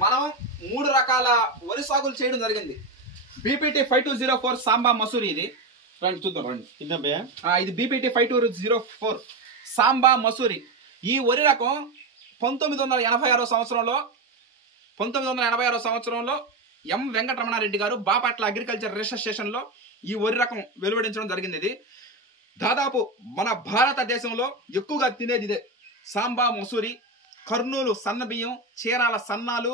మనం 3 రకాల వరి సాగులు చేయడం జరిగింది. బీపీటీ 5204 సాంబా మసూరి. ఇది రండి చూద్దాం రండి. ఇది బీపీటీ 5204 సాంబా మసూరి. ఈ వరి రకం 1986 సంవత్సరంలో ఎం వెంకటరమణారెడ్డి గారు బాపట్ల అగ్రికల్చర్ రీసెర్చ్ స్టేషన్ లో ఈ వరి రకం వెలువడించడం జరిగింది. ఇది దాదాపు మన భారతదేశంలో ఎక్కువగా తినేది ఇదే సాంబా మసూరి. కర్నూలు సన్న బియ్యం, చీరాల సన్నాలు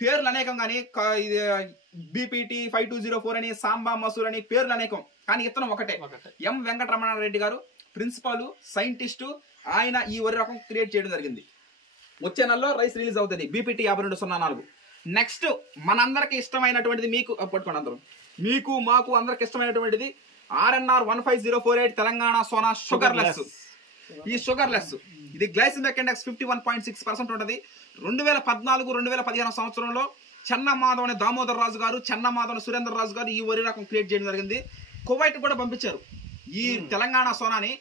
పేర్లు అనేకం. కానీ ఇది బీపీటీ 5204 అని, సాంబా మసూరి అని పేర్లు అనేకం. కానీ ఇతను ఒకటే. ఎం వెంకటరమణారెడ్డి గారు ప్రిన్సిపాల్ సైంటిస్టు. ఆయన ఈ వరి రకం క్రియేట్ చేయడం జరిగింది. వచ్చే నెలలో రైస్ రిలీజ్ అవుతుంది బీపీటీ 5204. నెక్స్ట్ మనందరికి ఇష్టమైనటువంటిది, మీకు పట్టుకోండి అందరూ, మీకు మాకు అందరికి ఇష్టమైనటువంటిది RNR 15048 తెలంగాణ సోనా షుగర్లెస్. ఈ షుగర్లెస్ ఇది గ్లైసెమిక్ ఇండెక్స్ 51.6% ఉంటుంది. 2014-2015 సంవత్సరంలో చెన్నమాధవని దామోదర్ రాజు గారు, చెన్నమాధవని సురేంద్ర రాజు గారు ఈ వరి రకం క్రియేట్ చేయడం జరిగింది. కువైట్ కూడా పంపించారు ఈ తెలంగాణ సోనాని.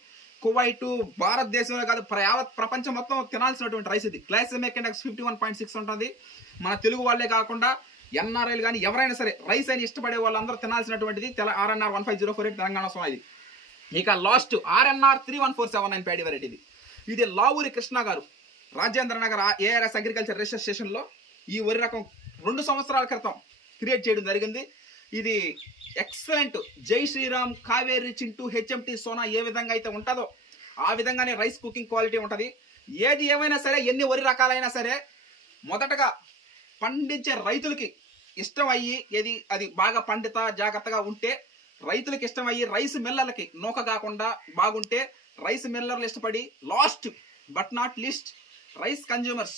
కువైట్ భారతదేశంలో కాదు యావత్ ప్రపంచం మొత్తం తినాల్సినటువంటి రైస్ ఇది. గ్లైసెమిక్ ఇండెక్స్ 51.6 ఉంటుంది. మన తెలుగు వాళ్ళే కాకుండా ఎన్ఆర్ఐలు కానీ ఎవరైనా సరే రైస్ అని ఇష్టపడే వాళ్ళందరూ తినాల్సినటువంటిది RNR 15048 తెలంగాణ సోనా. ఇది ఇక లాస్ట్ RNR 31479 ప్యాడీ వెరైటీ. ఇది లావూరి కృష్ణ గారు Rajendra Nagar ARS agriculture research station లో ఈ వరి రకం 2 సంవత్సరాల క్రితం క్రియేట్ చేయడం జరిగింది. ఇది ఎక్సలెంట్ జై శ్రీరామ్, కావేరి, చింటూ, HMT సోనా ఏ విధంగా అయితే ఉంటుందో ఆ విధంగానే రైస్ కుకింగ్ క్వాలిటీ ఉంటుంది. ఏది ఏమైనా సరే, ఎన్ని వరి రకాలైనా సరే, మొదటగా పండించే రైతులకి ఇష్టం అయ్యి అది బాగా పండిత జాగ్రత్తగా ఉంటే, రైతులకి ఇష్టమయ్యి రైస్ మిల్లర్లకి నూక కాకుండా బాగుంటే, రైస్ మిల్లర్లు ఇష్టపడి, last but not least rice consumers,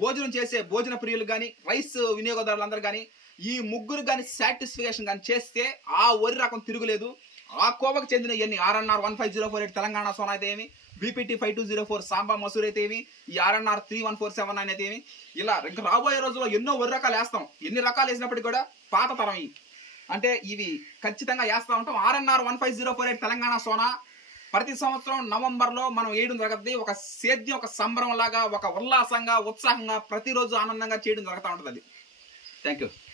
భోజనం చేసే భోజన ప్రియులు కానీ, రైస్ వినియోగదారులందరూ కానీ, ఈ ముగ్గురు కానీ సాటిస్ఫికేషన్ కానీ చేస్తే ఆ వరి రకం తిరుగులేదు. ఆ కోవకు చెందిన ఎన్ని RNR 15048 తెలంగాణ సోనా అయితే ఏమి, బీపీటీ 5204 సాంబా మసూరి అయితే ఏమి, ఈ RNR 31479 అయితే ఏమి, ఇలా ఇంకా రాబోయే రోజుల్లో ఎన్నో వరి రకాలు వేస్తాం. ఎన్ని రకాలు వేసినప్పటికీ కూడా పాత తరం అంటే ఇవి ఖచ్చితంగా వేస్తూ ఉంటాం. RNR 15048 తెలంగాణ సోనా ప్రతి సంవత్సరం నవంబర్లో మనం వేయడం జరుగుతుంది. ఒక సేద్యం, ఒక సంబరం లాగా, ఒక ఉల్లాసంగా, ఉత్సాహంగా ప్రతిరోజు ఆనందంగా చేయడం జరుగుతూ ఉంటుంది. Thank you.